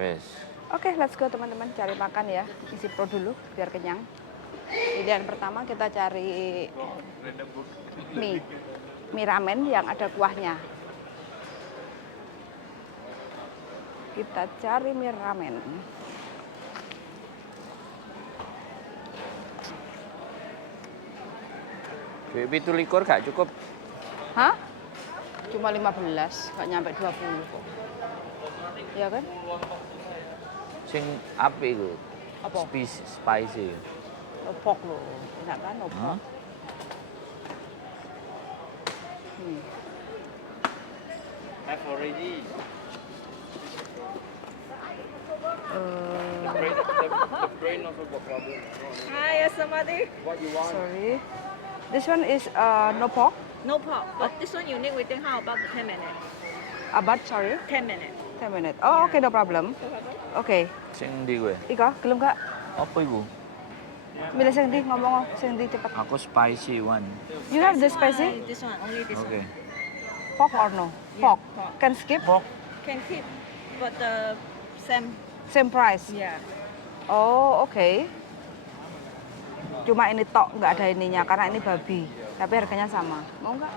Wes. Oke, let's go teman-teman, cari makan ya. Isi perut dulu biar kenyang. Pilihan pertama kita cari mie ramen yang ada kuahnya. Kita cari mie ramen. Duit 17 gak cukup. Hah? Cuma 15, gak nyampe 20 kok. Iya kan? Sing apik iku. Apa? Spicy. Opok loh, enak kan opok. I've already. The brain also got problem. Hi, somebody. What you want? Sorry. This one is no pork. No pork, but this one you need within how about 10 minutes? But sorry, 10 minutes. 10 minutes. Oh, okay, no problem. Oke. Sing ndi kowe? Iko, gelem gak? Apa iku? Milih sing ndi ngomong sing ndi cepet. Aku spicy one. You have the Why? spicy? This one, only this Oke. one. Pork or no? Yeah, Pork. pork. Can skip? Pork. Can keep, but the same. Same price. Yeah. Oh, oke. Cuma ini tok, nggak ada ininya karena ini babi. Tapi harganya sama. Mau nggak?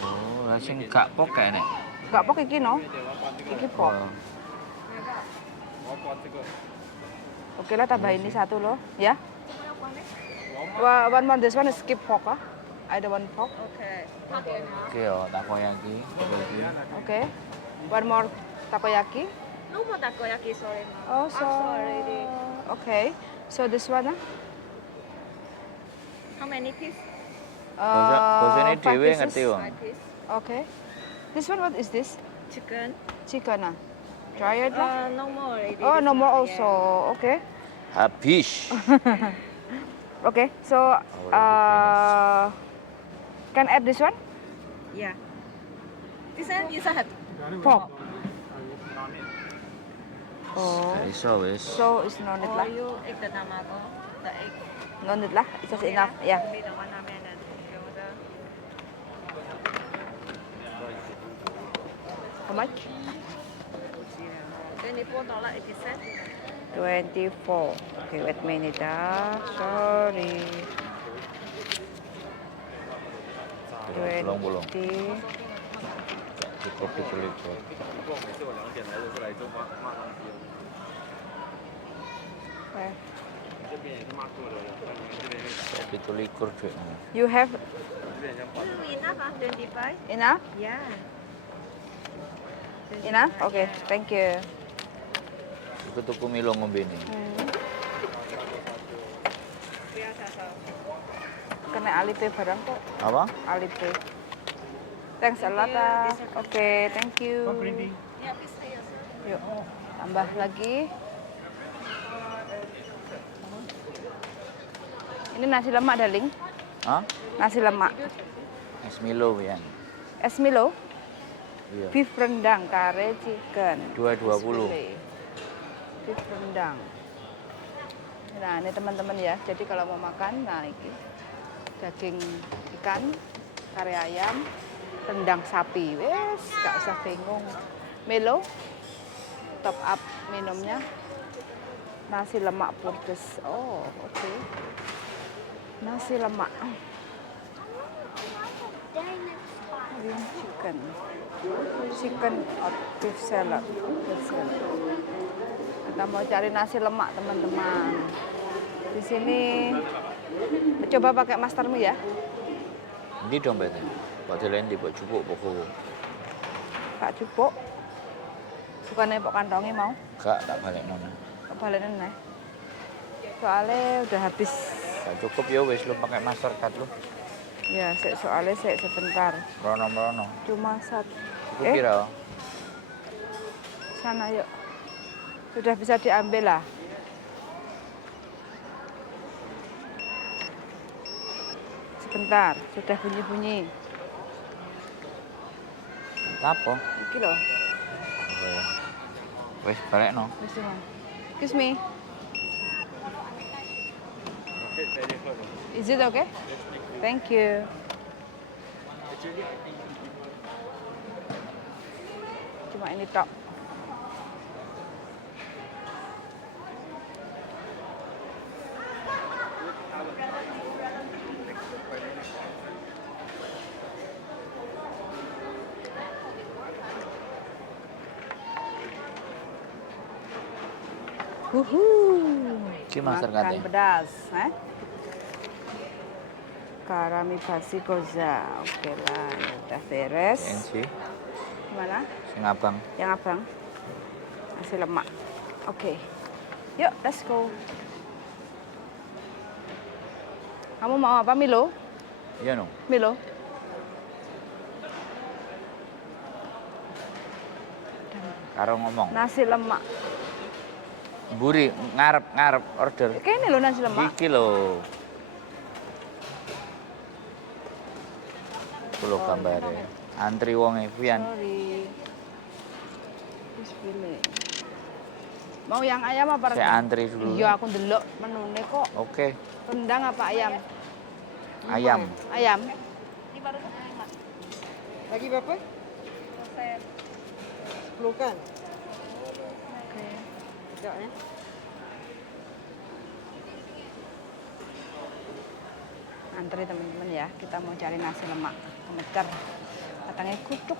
Oh, lah sing gak pork kae nek. Nggak pork iki no? Iki pork. Oh. Oke lah, tambah ini satu loh, ya. One more, this one is skip pork ah. I don't want pork. Okay. Oke yo, takoyaki. Oke. One more takoyaki. No more takoyaki, sorry. ma'am. Oh, I'm so sorry. okay. So this one ah. How many pieces? Bosone 5 dhewe pieces. ngerti wong. 5 pieces. Okay. This one, what is this? Chicken. Chicken ah. Try it lah. No more already. Oh, this no more one, also. Okay. Habis. Okay. So can add this one? Yeah. This one is a Pork. Oh. Iso wis. So it's no need or lah. you egg the tamago, the egg. No need lah. It's just enough. Yeah. Maybe the one ramen and the other. How much? $24.80. 24. Okay, wait a minute ah. Sorry. Belum. 20. Cukup 17. Okay. 17 duit. You have Enough, 25? enough? Yeah. Enough? Okay, thank you. Iku tuku Milo ngombe nih. Kena Alipay barang kok. Apa? Alipay. Thanks a lot ah. Oke, thank you. Yeah, please say yourself. Yuk, tambah lagi. Ini nasi lemak, darling. Hah? Nasi lemak. Es Milo ya. Es Milo, Iya. beef rendang, kare chicken. 220. Beef rendang. Nah, ini teman-teman ya. Jadi kalau mau makan, nah ini daging ikan, kare ayam, rendang sapi. Wes, gak usah bingung. Milo, top up minumnya. Nasi lemak pedes. Oh, oke. Nasi lemak. Chicken. Chicken or beef salad. Beef salad. Kita mau cari nasi lemak, teman-teman. Di sini coba pakai mastermu ya. Ini dompetnya. Pak Delen di Pak Cupuk pokok. Pak Cupuk. Bukannya Pak Kantongi mau? Gak tak balik nona. Kebalenan nih. Soalnya udah habis. Gak cukup ya wes lu pakai Mastercard lu. Ya, soalnya sebentar. Merono. Cuma satu. Iku pira? Sana yuk. Sudah bisa diambil lah. Sebentar, sudah bunyi-bunyi. Apa? Iki loh. Oh ya. Wes balik no. Excuse me. Is it okay? Thank you. Cuma ini tok. Iki master Makan katanya. pedas, Karami basi goza. Oke lah, ya udah beres. TNC, Gimana? sing abang. Yang abang? Nasi lemak. Oke. Yuk, let's go. Kamu mau apa, Milo? Iya no. Milo? Karo ngomong. Nasi lemak. Buri ngarep order. Kayak ini loh nasi lemak. Iki lho. Kulo gambare. Antri wonge pian. Sorry. Wis pilih. Mau yang ayam apa Saya rendang? antri dulu. Iya, aku ndelok menune kok. Oke, Rendang apa ayam? ayam. Ayam. Ini baru 5. Lagi berapa? 10 kan? Oke. Tidak ya? Antri teman-teman ya, kita mau cari nasi lemak. Mecer. Katanya kutuk.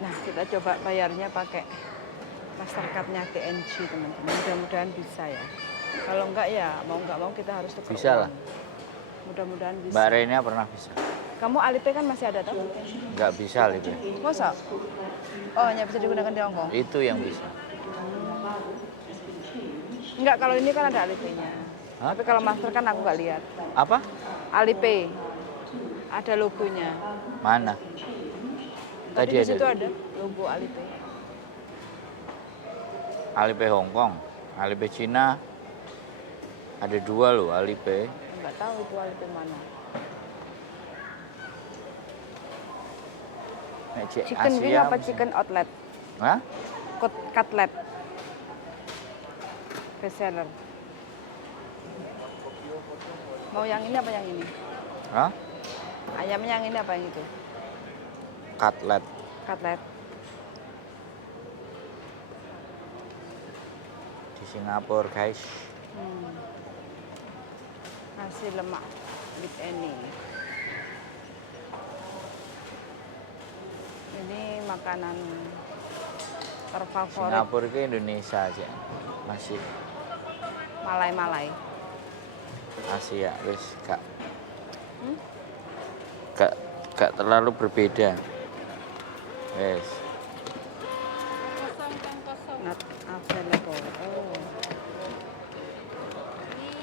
Nah, kita coba bayarnya pakai Mastercard-nya TNC, teman-teman. Mudah-mudahan bisa ya. Kalau enggak ya, mau enggak mau kita harus tukar Bisa uang. lah. Mudah-mudahan bisa. Mbak Renia pernah bisa. Kamu Alipay kan masih ada tuh? Nggak bisa lebih. Masa? Oh, hanya bisa digunakan di Hongkong? Itu yang bisa. Enggak, kalau ini kan ada Alipay-nya. Hah? Tapi kalau Master kan aku nggak lihat. Apa? Alipay. Ada logonya. Mana? Tadi Tadi di situ ada. ada logo Alipay. Alipay Hongkong, Alipay Cina. Ada 2 loh Alipay. Enggak tahu itu Alipay mana. Nek cek Chicken wing Asia apa mesti- chicken outlet? Hah? Cutlet. Best seller. Mau yang ini apa yang ini? Hah? Ayamnya yang ini apa yang itu? Cutlet. Cutlet. Di Singapura, guys. Nasi lemak with any. Ini makanan terfavorit Singapura ke Indonesia aja. Masih Malai-malai. Asia, wis gak Hmm? gak terlalu berbeda. Wes. Kosong kan kosong. Not available. Oh.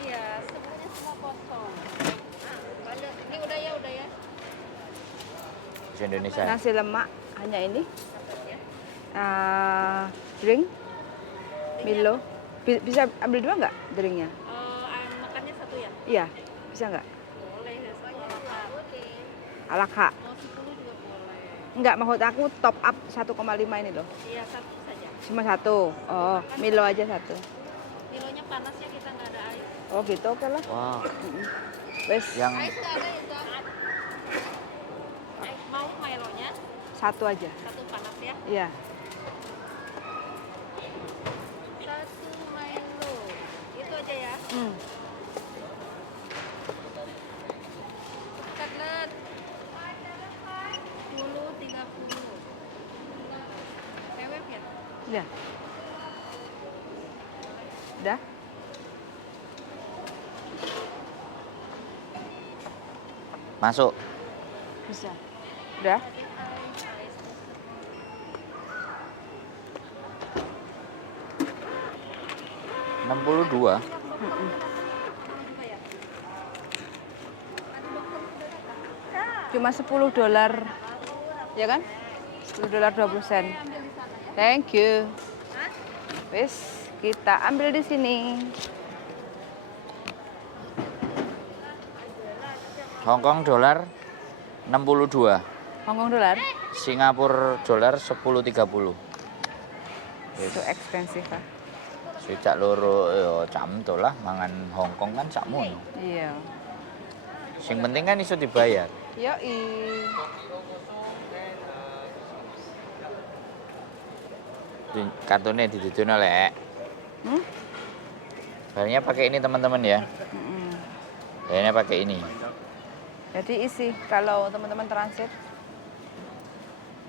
Iya, semuanya semua kosong. Ini udah ya. Di Indonesia. Nasi lemak hanya ini. Drink. Milo. Bisa ambil 2 nggak drinknya? Makannya 1 ya? Iya, bisa nggak? Boleh, sesuai Ala kak. Mau 10 juga boleh. Enggak, maksud aku top up 1,5 ini loh. Iya, 1 saja. Cuma 1. Oh, Milo aja 1. Milonya panas ya, kita nggak ada air. Oh gitu, oke lah. Wah, Wes, yang Ais nggak ada ya, Zah? Mau Milonya 1 aja. 1 panas ya? Iya. 1 Milo. Itu aja ya. Cutlet. Dulu 30. Mewek ya? Iya. Udah? masuk. Bisa. Udah? $62. Cuma $10. Ya kan? $10 20 sen. Thank you. Wes, kita ambil di sini. Hongkong dolar 62. Hongkong dolar? Singapura dolar 10.30. Itu expensive ah. Swidak loro ya camto lah mangan Hongkong kan sakmono. Iya. Sing penting kan iso dibayar. Yoi. Kartunya ditutup oleh. Bayarnya pakai ini teman-teman ya. Bayarnya pakai ini. Jadi isi kalau teman-teman transit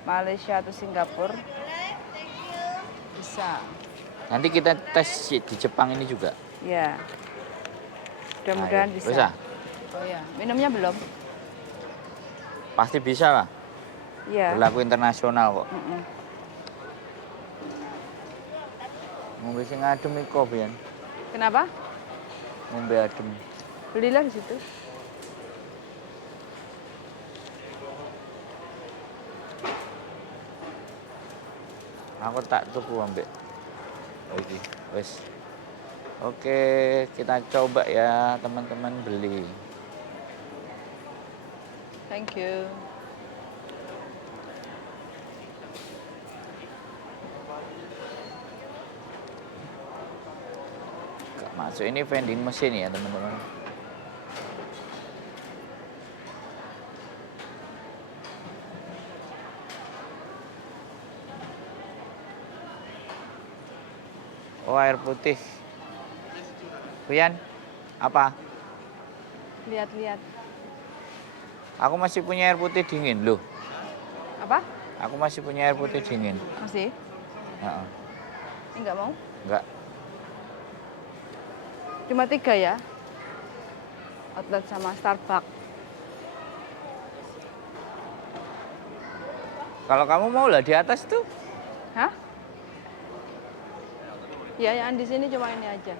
Malaysia atau Singapura bisa. Nanti kita tes di Jepang ini juga. Ya. Mudah-mudahan Ayo, bisa. bisa? Oh ya, minumnya belum? Pasti bisa lah. Iya. Berlaku internasional kok. Mm-mm. Ngombe sing adem iki kok, Bian. Kenapa? Ngombe adem. Belilah di situ. Aku tak tuku ambek. Iki, wis. Oke, kita coba ya teman-teman beli. Thank you. Gak masuk ini vending mesin ya teman-teman. Oh, air putih. Bian, apa? Lihat-lihat. Aku masih punya air putih dingin loh. Apa? Aku masih punya air putih dingin. Masih? Heeh. Ini nggak mau? Enggak. Cuma 3 ya? Outlet sama Starbucks. Kalau kamu mau lah di atas tuh. Hah? Ya, yang di sini cuma ini aja.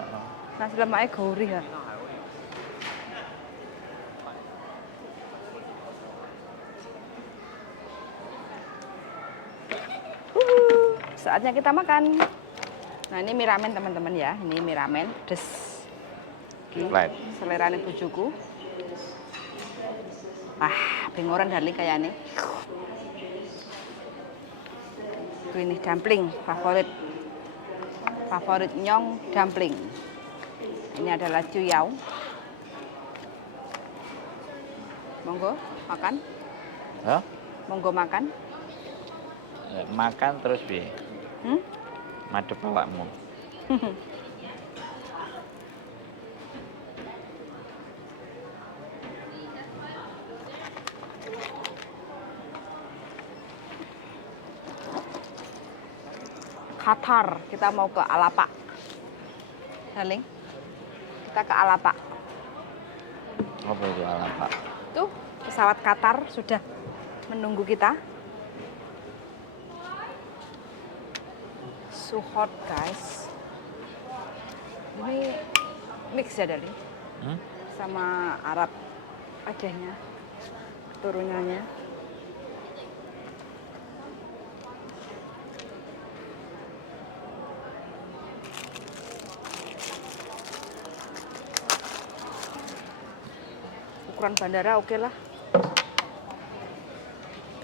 Heeh. Nasi lemaknya gurih ya. Saatnya kita makan. Nah, ini mie ramen teman-teman ya. Ini mie ramen. Des. Light. Selera nih bujuku. Wah, bengoran darling kayaknya. Tuh ini dumpling favorit. Favorit Nyong dumpling. Ini adalah cuyau. Monggo makan. Hah? Monggo makan. Makan terus bi. Hmm? Madep awakmu. Qatar, kita mau ke Alapa. Darling, kita ke Alapa. Apa itu Alapa? Tuh, pesawat Qatar sudah menunggu kita. So hot, guys. Ini mix ya, darling. Hmm? Sama Arab Acehnya, turunannya. Ukuran bandara oke lah.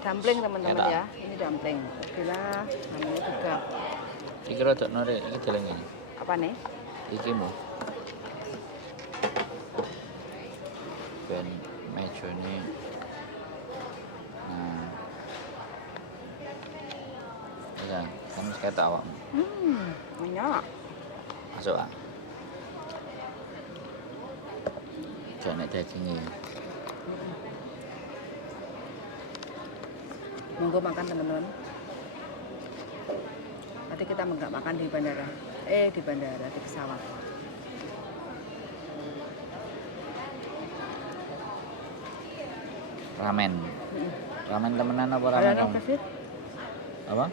Dumpling teman-teman Enak. ya, ini dumpling. Oke lah, namanya juga Iki rada nore, iki deleng iki. apa nih? Iki mu. Ben mejone. Nah. Ya, kamu sekata awakmu. Banyak. Masuk ah. Jangan dagingnya. Monggo makan teman-teman. Nanti kita nggak makan di bandara. Di bandara, di pesawat. Ramen. Ramen temenan apa ramen Ramen kamu? kasih. Apa?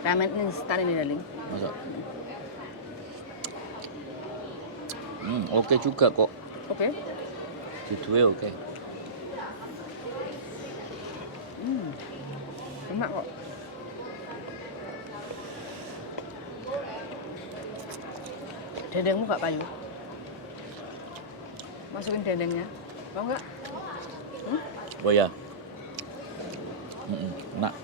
Ramen instan ini darling. Masuk. Oke juga kok. Oke. Judulnya oke. Enak kok. Dendengmu nggak payu? Masukin dendengnya. Mau nggak? Oh ya. Enak.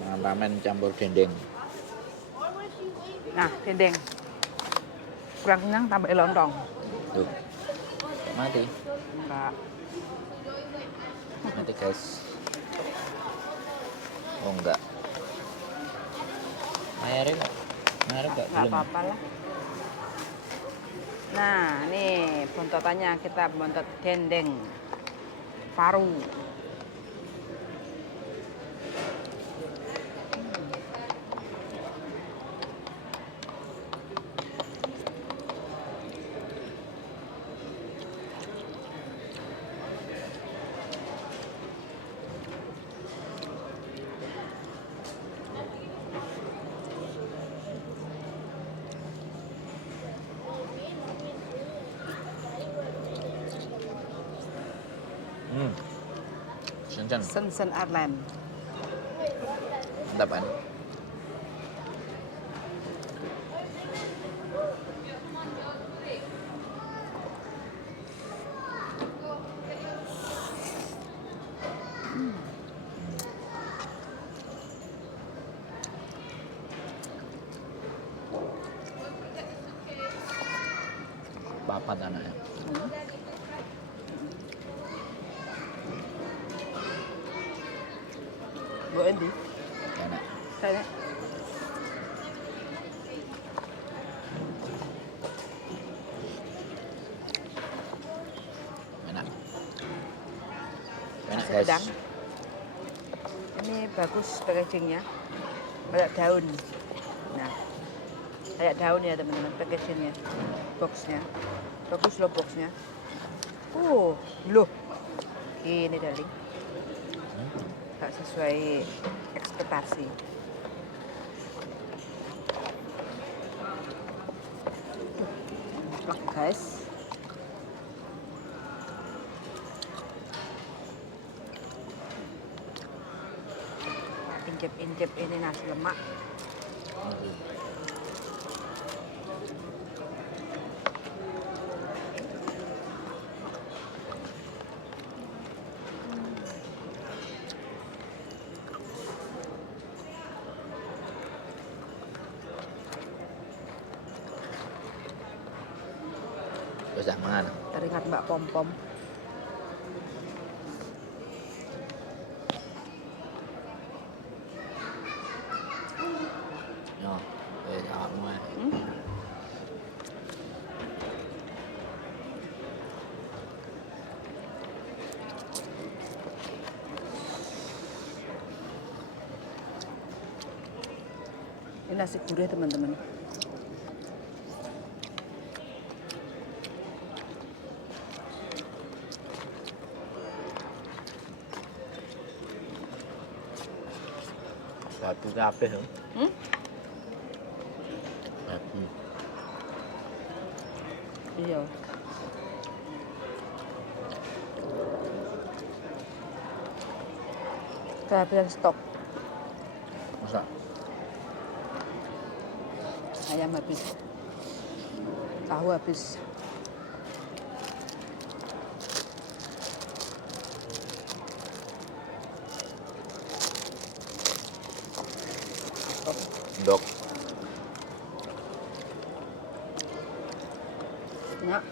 Makan ramen campur dendeng. Nah, dendeng. Kurang kenyang tambah lontong. Tuh. Mati. Enggak. Mati guys. Oh enggak. Airnya nggak? Ngarep nggak? Nggak Belum. apa-apa lah. Nah, nih bontotannya kita bontot dendeng paru. Sensen. Sensen Airline. Mantap kan? Papat anaknya. Bu Endi, Enak. saya Enak. Enak nasi guys. pedang. Ini bagus packagingnya, kayak daun. Nah, kayak daun ya teman-teman packagingnya, boxnya. Bagus loh boxnya. Loh, ini darling. Gak sesuai ekspektasi. Plak guys. Injep-injep ini nasi lemak. Terus dah mangan. Teringat Mbak Pom Pom. Yo, awakmu ae. Ini nasi gurih teman-teman. Batu kabeh lho. Hmm? Batu. Iya. Kehabisan stok. Masa? Ayam habis. Tahu habis. Dok. Ya.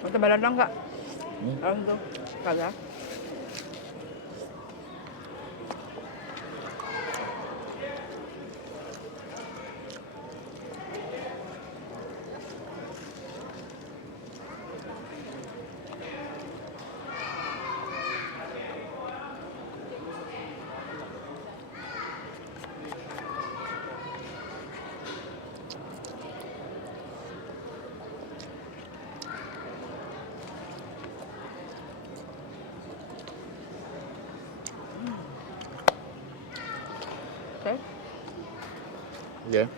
Mau tambah lontong nggak? Lontong. Kagak. Oke. Ya.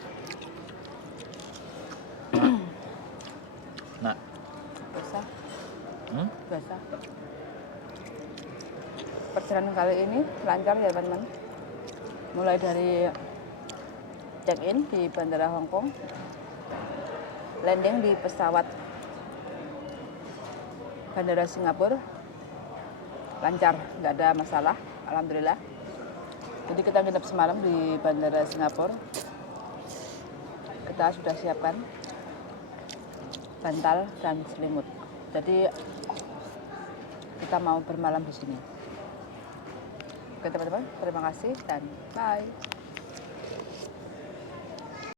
biasa. Perjalanan kali ini lancar ya teman-teman. Mulai dari check-in di Bandara Hong Kong, landing di pesawat Bandara Singapura, lancar, nggak ada masalah, alhamdulillah. Jadi kita nginep semalam di Bandara Singapura. Kita sudah siapkan bantal dan selimut. Jadi kita mau bermalam di sini. Oke teman-teman, terima kasih dan bye.